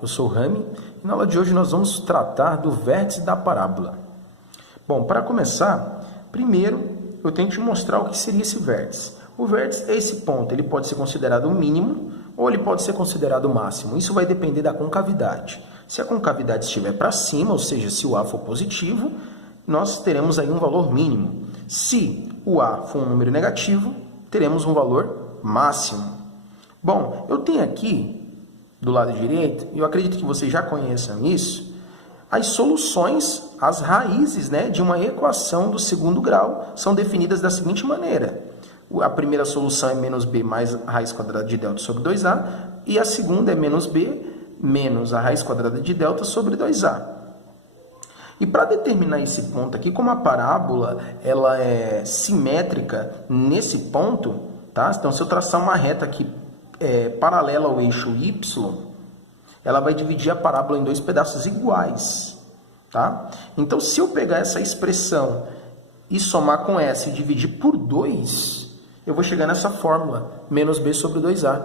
eu sou o Rami e na aula de hoje nós vamos tratar do vértice da parábola. Bom, para começar, primeiro eu tenho que te mostrar o que seria esse vértice. O vértice é esse ponto, ele pode ser considerado o mínimo ou ele pode ser considerado o máximo. Isso vai depender da concavidade. Se a concavidade estiver para cima, ou seja, se o A for positivo, nós teremos aí um valor mínimo. Se o A for um número negativo, teremos um valor máximo. Bom, eu tenho aqui, do lado direito, e eu acredito que vocês já conheçam isso, as soluções, as raízes, de uma equação do segundo grau são definidas da seguinte maneira. A primeira solução é menos b mais a raiz quadrada de delta sobre 2a, e a segunda é menos b menos a raiz quadrada de delta sobre 2a. E para determinar esse ponto aqui, como a parábola ela é simétrica nesse ponto, tá? Então, se eu traçar uma reta aqui paralela ao eixo y, ela vai dividir a parábola em dois pedaços iguais. Tá? Então, se eu pegar essa expressão e somar com essa e dividir por 2, eu vou chegar nessa fórmula, menos b sobre 2a.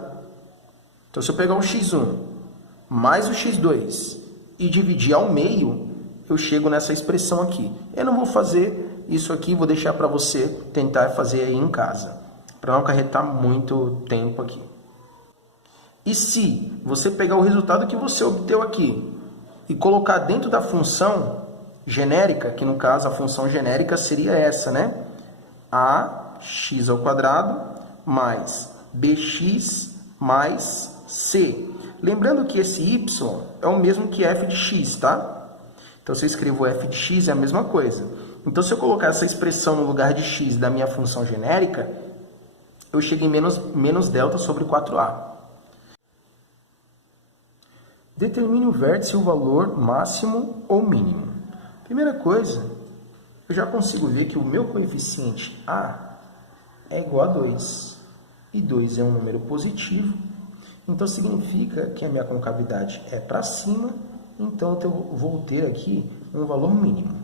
Então, se eu pegar o x1 mais o x2 e dividir ao meio, eu chego nessa expressão aqui. Eu não vou fazer isso aqui, vou deixar para você tentar fazer aí em casa, para não acarretar muito tempo aqui. E se você pegar o resultado que você obteve aqui e colocar dentro da função genérica, que no caso a função genérica seria essa, ax ao quadrado mais bx mais c. Lembrando que esse y é o mesmo que f de x, tá? Então, se eu escrevo f de x, é a mesma coisa. Então, se eu colocar essa expressão no lugar de x da minha função genérica, eu chego em menos delta sobre 4a. Determine o vértice e o valor máximo ou mínimo. Primeira coisa, eu já consigo ver que o meu coeficiente A é igual a 2. E 2 é um número positivo. Então, significa que a minha concavidade é para cima. Então, eu vou ter aqui um valor mínimo.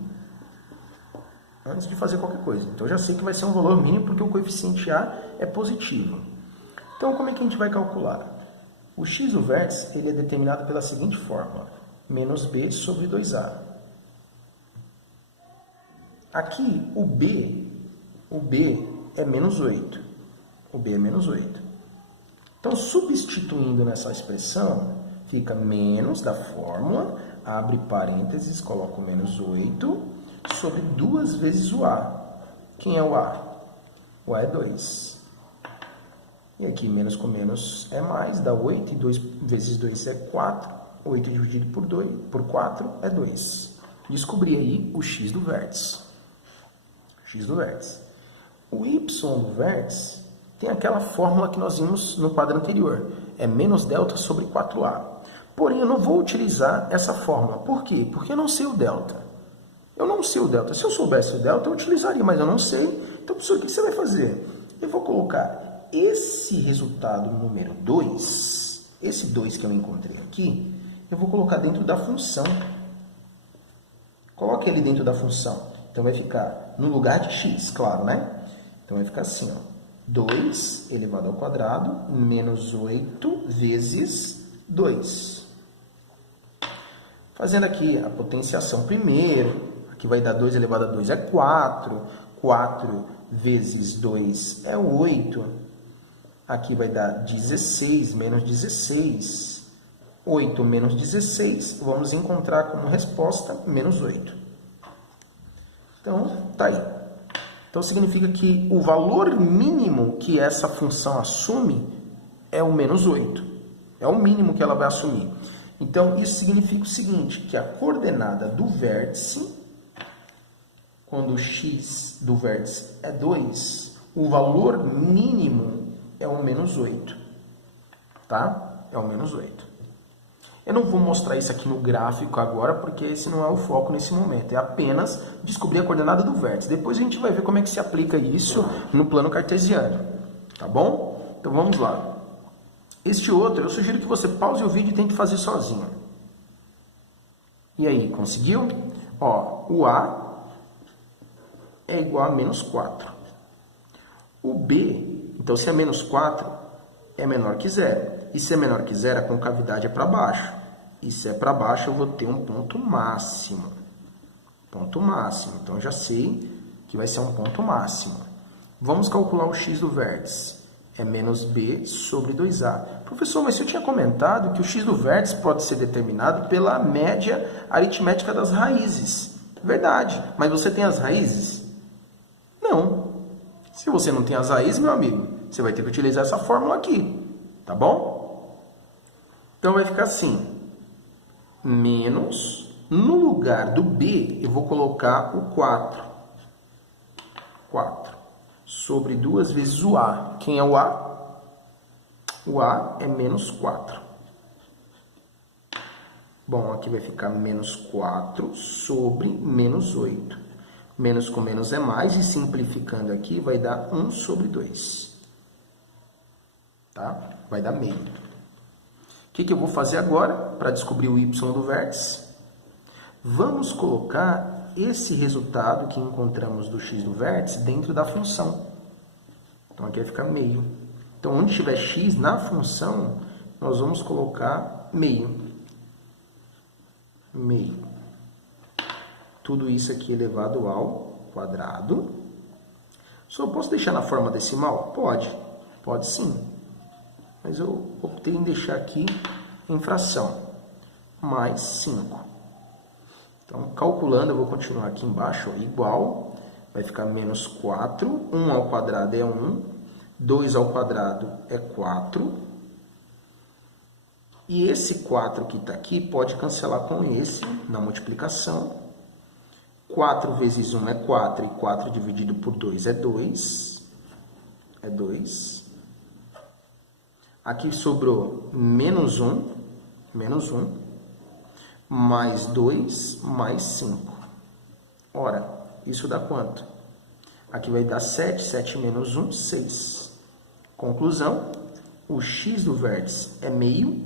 Antes de fazer qualquer coisa. Então, eu já sei que vai ser um valor mínimo porque o coeficiente A é positivo. Então, como é que a gente vai calcular? O x do vértice ele é determinado pela seguinte fórmula. Menos b sobre 2a. Aqui, o b é menos 8. O b é menos 8. Então, substituindo nessa expressão, fica menos da fórmula, abre parênteses, coloco menos 8, sobre 2 vezes o a. Quem é o a? O a é 2. E aqui, menos com menos é mais, dá 8, e 2 vezes 2 é 4. 8 dividido por 4 é 2. Descobri aí o x do vértice. X do vértice. O y do vértice tem aquela fórmula que nós vimos no quadro anterior. É menos delta sobre 4a. Porém, eu não vou utilizar essa fórmula. Por quê? Porque eu não sei o delta. Eu não sei o delta. Se eu soubesse o delta, eu utilizaria, mas eu não sei. Então, professor, o que você vai fazer? Eu vou colocar esse resultado número 2, esse 2 que eu encontrei aqui, eu vou colocar dentro da função. Coloque ele dentro da função. Então, vai ficar no lugar de x, claro, Então, vai ficar assim, 2 elevado ao quadrado menos 8 vezes 2. Fazendo aqui a potenciação primeiro, aqui vai dar 2 elevado a 2 é 4. 4 vezes 2 é 8. Aqui vai dar 16 menos 16. 8 menos 16, vamos encontrar como resposta menos 8. Então, tá aí. Então, significa que o valor mínimo que essa função assume é o menos 8. É o mínimo que ela vai assumir. Então, isso significa o seguinte, que a coordenada do vértice, quando o x do vértice é 2, o valor mínimo é o menos 8. Tá? É o menos 8. Eu não vou mostrar isso aqui no gráfico agora, porque esse não é o foco nesse momento. É apenas descobrir a coordenada do vértice. Depois a gente vai ver como é que se aplica isso no plano cartesiano. Tá bom? Então vamos lá. Este outro, eu sugiro que você pause o vídeo e tente fazer sozinho. E aí, conseguiu? O A é igual a menos 4. O B, então se é menos 4, é menor que zero. E se é menor que zero, a concavidade é para baixo. E se é para baixo, eu vou ter um ponto máximo. Ponto máximo. Então, já sei que vai ser um ponto máximo. Vamos calcular o x do vértice. É menos b sobre 2a. Professor, mas eu tinha comentado que o x do vértice pode ser determinado pela média aritmética das raízes. Verdade. Mas você tem as raízes? Não. Se você não tem as raízes, meu amigo, você vai ter que utilizar essa fórmula aqui. Tá bom? Então, vai ficar assim. Menos, no lugar do b, eu vou colocar o 4. 4. Sobre 2 vezes o a. Quem é o a? O a é menos 4. Bom, aqui vai ficar menos 4 sobre menos 8. Menos com menos é mais, e simplificando aqui, vai dar 1 sobre 2. Tá? Vai dar meio. O que eu vou fazer agora para descobrir o y do vértice? Vamos colocar esse resultado que encontramos do x do vértice dentro da função. Então, aqui vai ficar meio. Então, onde tiver x na função, nós vamos colocar meio. Meio. Tudo isso aqui elevado ao quadrado. Só posso deixar na forma decimal? Pode. Pode sim. Mas eu optei em deixar aqui em fração. Mais 5. Então, calculando, eu vou continuar aqui embaixo, ó, igual, vai ficar menos 4, 1 ao quadrado é 1, 2 ao quadrado é 4, e esse 4 que está aqui pode cancelar com esse na multiplicação. 4 vezes 1 é 4, e 4 dividido por 2 é 2, é 2. Aqui sobrou menos 1, mais 2, mais 5. Ora, isso dá quanto? Aqui vai dar 7, 7 menos 1, 6. Conclusão, o x do vértice é meio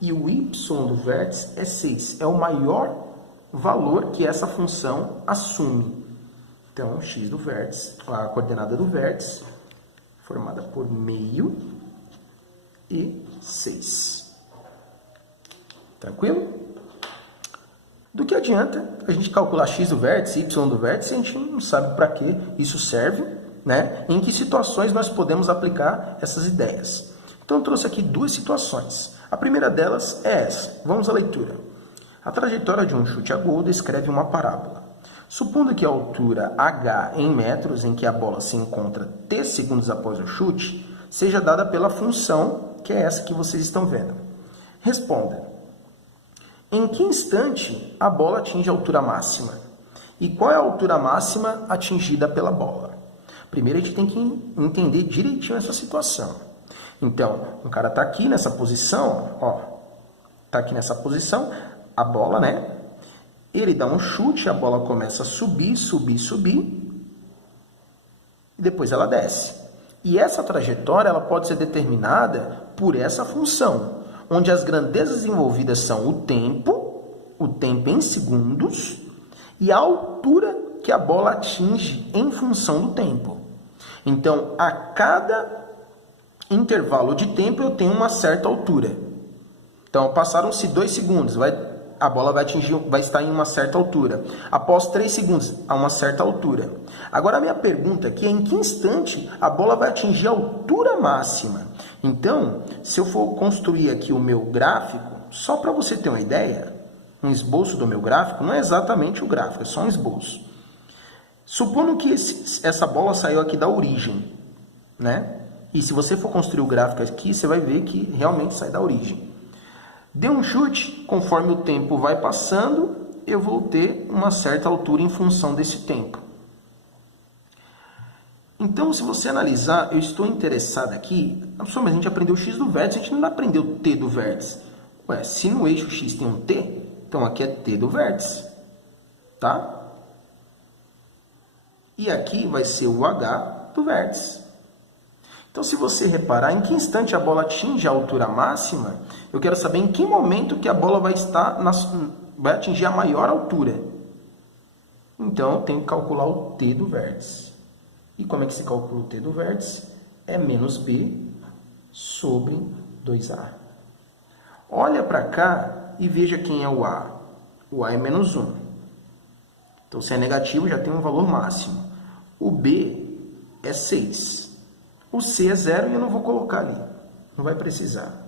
e o y do vértice é 6. É o maior valor que essa função assume. Então, o x do vértice, a coordenada do vértice, formada por meio e 6. Tranquilo? Do que adianta a gente calcular x do vértice, y do vértice, a gente não sabe para que isso serve, né? Em que situações nós podemos aplicar essas ideias. Então, eu trouxe aqui duas situações. A primeira delas é essa. Vamos à leitura. A trajetória de um chute a gol descreve uma parábola. Supondo que a altura h em metros em que a bola se encontra t segundos após o chute seja dada pela função, que é essa que vocês estão vendo. Responda. Em que instante a bola atinge a altura máxima? E qual é a altura máxima atingida pela bola? Primeiro a gente tem que entender direitinho essa situação. Então, o cara está aqui nessa posição, ó. Está aqui nessa posição, a bola, né? Ele dá um chute, a bola começa a subir, subir, subir. E depois ela desce. E essa trajetória ela pode ser determinada por essa função, onde as grandezas envolvidas são o tempo em segundos, e a altura que a bola atinge em função do tempo. Então, a cada intervalo de tempo eu tenho uma certa altura. Então, passaram-se 2 segundos, a bola vai estar em uma certa altura. Após 3 segundos, a uma certa altura. Agora, a minha pergunta aqui é em que instante a bola vai atingir a altura máxima? Então, se eu for construir aqui o meu gráfico, só para você ter uma ideia, um esboço do meu gráfico, não é exatamente o gráfico, é só um esboço. Supondo que essa bola saiu aqui da origem, né? E se você for construir o gráfico aqui, você vai ver que realmente sai da origem. Deu um chute, conforme o tempo vai passando, eu vou ter uma certa altura em função desse tempo. Então, se você analisar, eu estou interessado aqui, mas a gente aprendeu o x do vértice, a gente não aprendeu o t do vértice. Ué, se no eixo x tem um t, então aqui é t do vértice, tá? E aqui vai ser o h do vértice. Então, se você reparar, em que instante a bola atinge a altura máxima, eu quero saber em que momento que a bola vai atingir a maior altura. Então, eu tenho que calcular o t do vértice. E como é que se calcula o t do vértice? É menos b sobre 2a. Olha para cá e veja quem é o A. O A é menos 1. Então, se é negativo, já tem um valor máximo. O B é 6. O C é 0 e eu não vou colocar ali. Não vai precisar.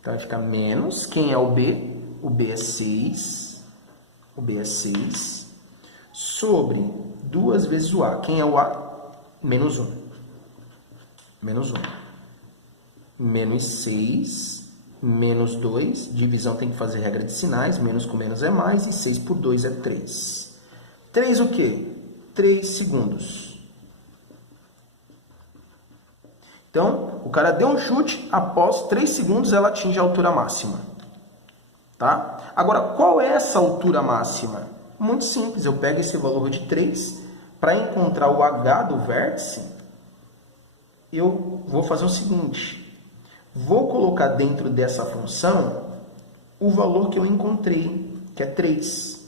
Então, vai ficar menos. Quem é o B? O B é 6. O B é 6. Sobre 2 vezes o A. Quem é o A? Menos 1. Menos 1. Menos 6. Menos 2. Divisão tem que fazer regra de sinais. Menos com menos é mais. E 6 por 2 é 3. 3 o quê? 3 segundos. Então, o cara deu um chute, após 3 segundos ela atinge a altura máxima. Tá? Agora, qual é essa altura máxima? Muito simples, eu pego esse valor de 3, para encontrar o H do vértice, eu vou fazer o seguinte, vou colocar dentro dessa função o valor que eu encontrei, que é 3.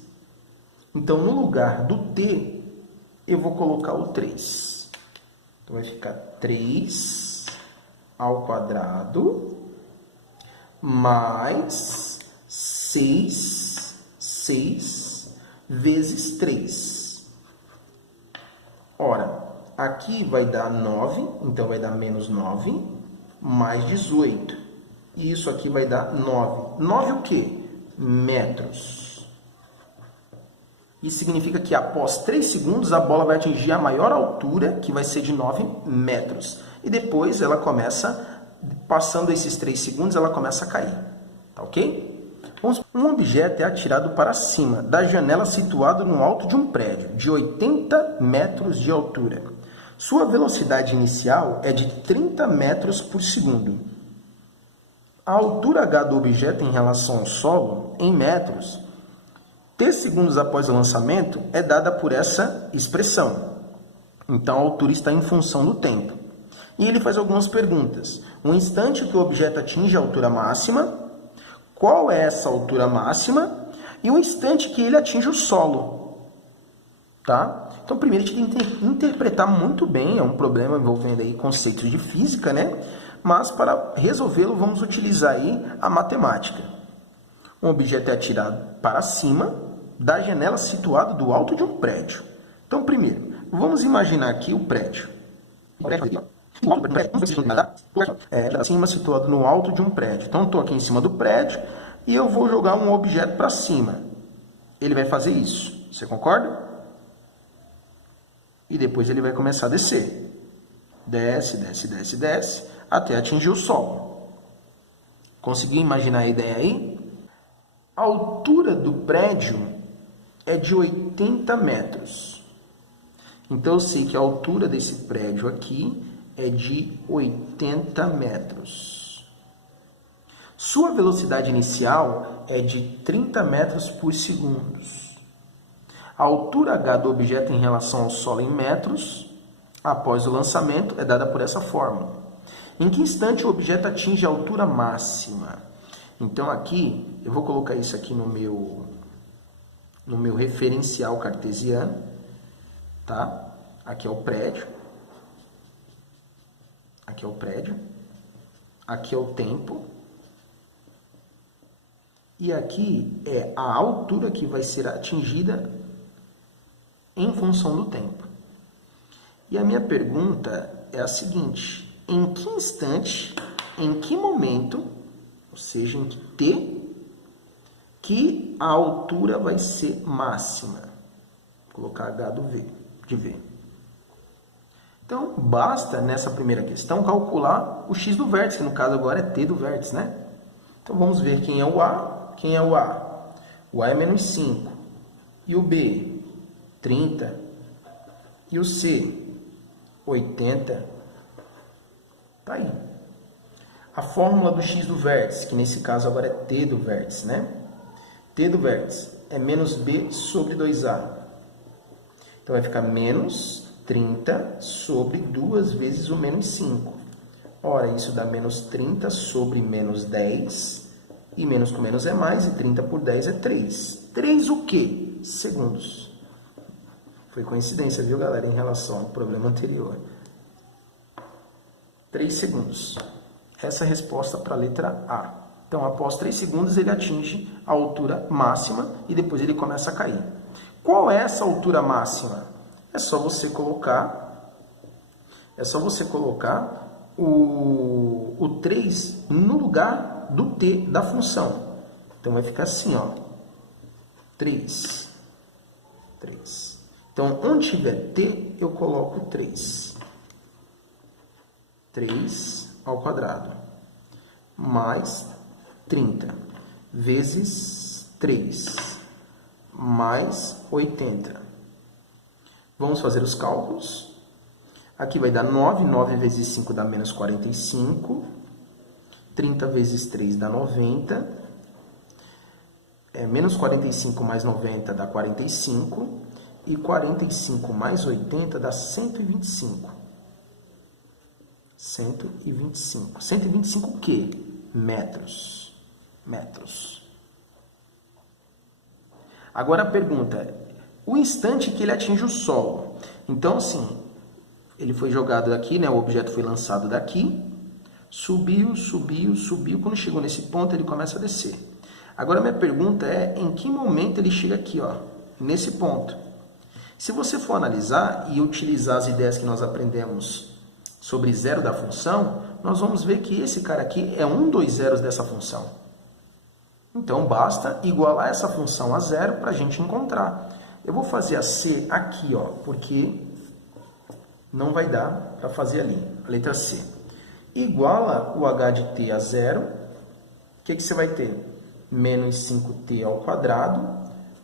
Então, no lugar do t, eu vou colocar o 3. Então, vai ficar 3 ao quadrado mais 6 vezes 3. Ora, aqui vai dar 9, então vai dar menos 9, mais 18. E isso aqui vai dar 9. 9 o quê? Metros. Isso significa que após 3 segundos a bola vai atingir a maior altura, que vai ser de 9 metros. E depois ela começa, passando esses 3 segundos, ela começa a cair. Tá ok? Um objeto é atirado para cima da janela situada no alto de um prédio, de 80 metros de altura. Sua velocidade inicial é de 30 metros por segundo. A altura H do objeto em relação ao solo, em metros, T segundos após o lançamento é dada por essa expressão. Então, a altura está em função do tempo. E ele faz algumas perguntas. O instante que o objeto atinge a altura máxima, qual é essa altura máxima? E o instante que ele atinge o solo. Tá? Então, primeiro, a gente tem que interpretar muito bem. É um problema envolvendo aí conceitos de física, né? Mas, para resolvê-lo, vamos utilizar aí a matemática. Um objeto é atirado para cima da janela situada do alto de um prédio. Então, primeiro, vamos imaginar aqui o prédio. Acima, situado no alto de um prédio. Então, estou aqui em cima do prédio e eu vou jogar um objeto para cima. Ele vai fazer isso. Você concorda? E depois ele vai começar a descer. Desce, desce, desce, desce, até atingir o solo. Conseguiu imaginar a ideia aí? A altura do prédio é de 80 metros. Então, eu sei que a altura desse prédio aqui é de 80 metros. Sua velocidade inicial é de 30 metros por segundo. A altura H do objeto em relação ao solo em metros, após o lançamento, é dada por essa fórmula. Em que instante o objeto atinge a altura máxima? Então, aqui, eu vou colocar isso aqui no meu referencial cartesiano, tá? Aqui é o prédio. Aqui é o prédio. Aqui é o tempo. E aqui é a altura que vai ser atingida em função do tempo. E a minha pergunta é a seguinte: em que instante, em que momento, ou seja, em que t, que a altura vai ser máxima? Vou colocar H de V. Então, basta, nessa primeira questão, calcular o x do vértice, que no caso agora é t do vértice, né? Então, vamos ver quem é o A. Quem é o A? O A é menos 5. E o B? 30. E o C? 80. Tá aí. A fórmula do x do vértice, que nesse caso agora é t do vértice, né? T do vértice é menos b sobre 2a. Então, vai ficar menos 30 sobre 2 vezes o menos 5. Ora, isso dá menos 30 sobre menos 10. E menos com menos é mais, e 30 por 10 é 3. 3 o quê? Segundos. Foi coincidência, viu, galera, em relação ao problema anterior. 3 segundos. Essa é a resposta para a letra A. Então, após 3 segundos, ele atinge a altura máxima e depois ele começa a cair. Qual é essa altura máxima? É só você colocar o 3 no lugar do t da função. Então vai ficar assim, ó, 3. Então, onde tiver t, eu coloco 3. 3 ao quadrado mais 30 vezes 3 mais 80. Vamos fazer os cálculos. Aqui vai dar 9. 9 vezes 5 dá menos 45. 30 vezes 3 dá 90. Menos 45 mais 90 dá 45. E 45 mais 80 dá 125. 125. 125 o quê? Metros. Agora a pergunta é, o instante que ele atinge o solo. Então, assim, ele foi jogado daqui, né? O objeto foi lançado daqui, subiu. Quando chegou nesse ponto, ele começa a descer. Agora, minha pergunta é, em que momento ele chega aqui, ó, nesse ponto? Se você for analisar e utilizar as ideias que nós aprendemos sobre zero da função, nós vamos ver que esse cara aqui é um dos zeros dessa função. Então, basta igualar essa função a zero para a gente encontrar. Eu vou fazer a C aqui, ó, porque não vai dar para fazer ali. A letra C. Iguala o h de t a zero. O que você vai ter? Menos 5t ao quadrado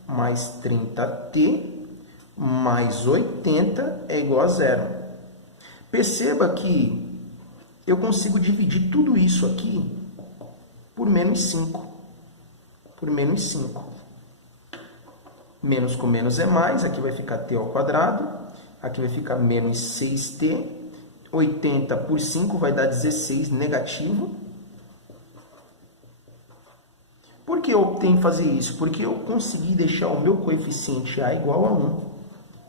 mais 30t mais 80 é igual a zero. Perceba que eu consigo dividir tudo isso aqui por menos 5. Menos com menos é mais, aqui vai ficar t ao quadrado, aqui vai ficar menos 6t, 80 por 5 vai dar 16 negativo. Por que eu optei em fazer isso? Porque eu consegui deixar o meu coeficiente a igual a 1.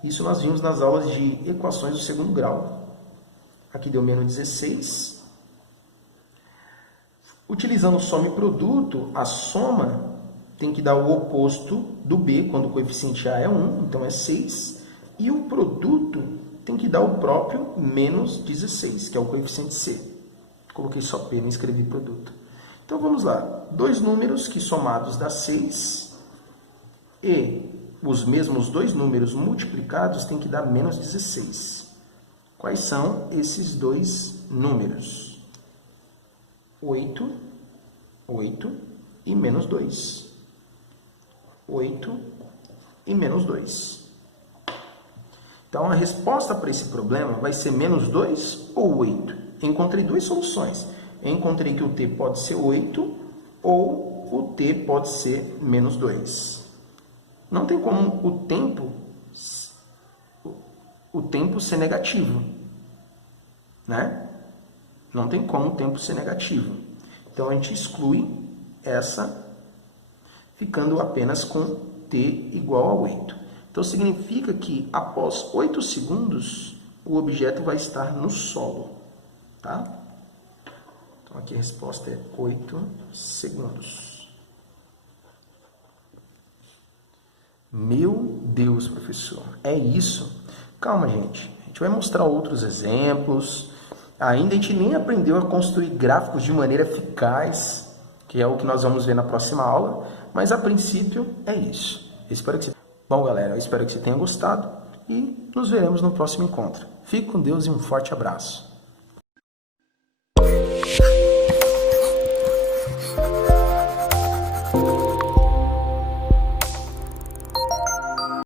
Isso nós vimos nas aulas de equações do segundo grau. Aqui deu menos 16. Utilizando soma e produto, a soma tem que dar o oposto do b, quando o coeficiente a é 1, então é 6. E o produto tem que dar o próprio menos 16, que é o coeficiente c. Coloquei só p, não escrevi produto. Então vamos lá. Dois números que somados dá 6 e os mesmos dois números multiplicados tem que dar menos 16. Quais são esses dois números? 8 e menos 2. 8 e menos 2. Então, a resposta para esse problema vai ser menos 2 ou 8. Eu encontrei duas soluções. Eu encontrei que o t pode ser 8 ou o t pode ser menos 2. Não tem como o tempo ser negativo, né? Não tem como o tempo ser negativo. Então, a gente exclui essa, ficando apenas com t igual a 8. Então, significa que após 8 segundos, o objeto vai estar no solo, tá? Então, aqui a resposta é 8 segundos. Meu Deus, professor, é isso? Calma, gente. A gente vai mostrar outros exemplos. Ainda a gente nem aprendeu a construir gráficos de maneira eficaz, que é o que nós vamos ver na próxima aula. Mas, a princípio, é isso. Bom, galera, eu espero que você tenha gostado e nos veremos no próximo encontro. Fique com Deus e um forte abraço.